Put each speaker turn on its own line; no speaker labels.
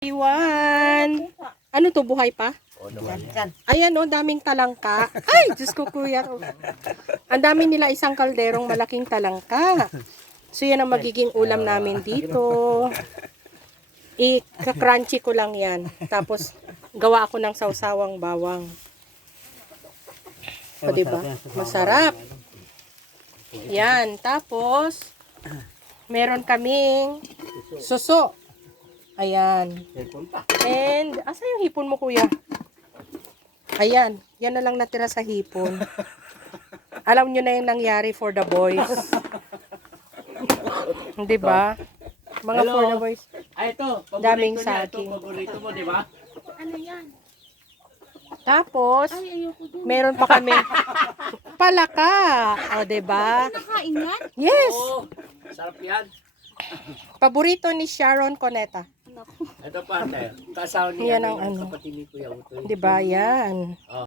Iwan. Ano to, buhay pa? Ayan o, daming talangka. Ay, Diyos ko kuya. Ang dami nila isang kalderong malaking talangka. So yan ang magiging ulam namin dito. I-crunchy ko lang yan. Tapos gawa ako ng sausawang bawang. O diba? Masarap. Yan. Tapos, meron kaming suso. Ayan. And, asa yung hipon mo, kuya? Ayan. Yan na lang natira sa hipon. Alam nyo na yung nangyari for the boys. Di ba? Mga
Hello.
for the boys.
Ay, ito. Paborito
Daming
niya.
saging.
Ito, paborito mo, di ba?
Ano yan?
Tapos,
Ay, ayoko doon.
meron pa kami palaka. O, di ba?
Nakain yan?
Yes!
Oo. Sarap yan.
Paborito ni Sharon Coneta.
Ito pa, ate. Kasawa niya.
Yan ang ano.
Kapatid ni Kuya Utoy.
Di ba? Yan.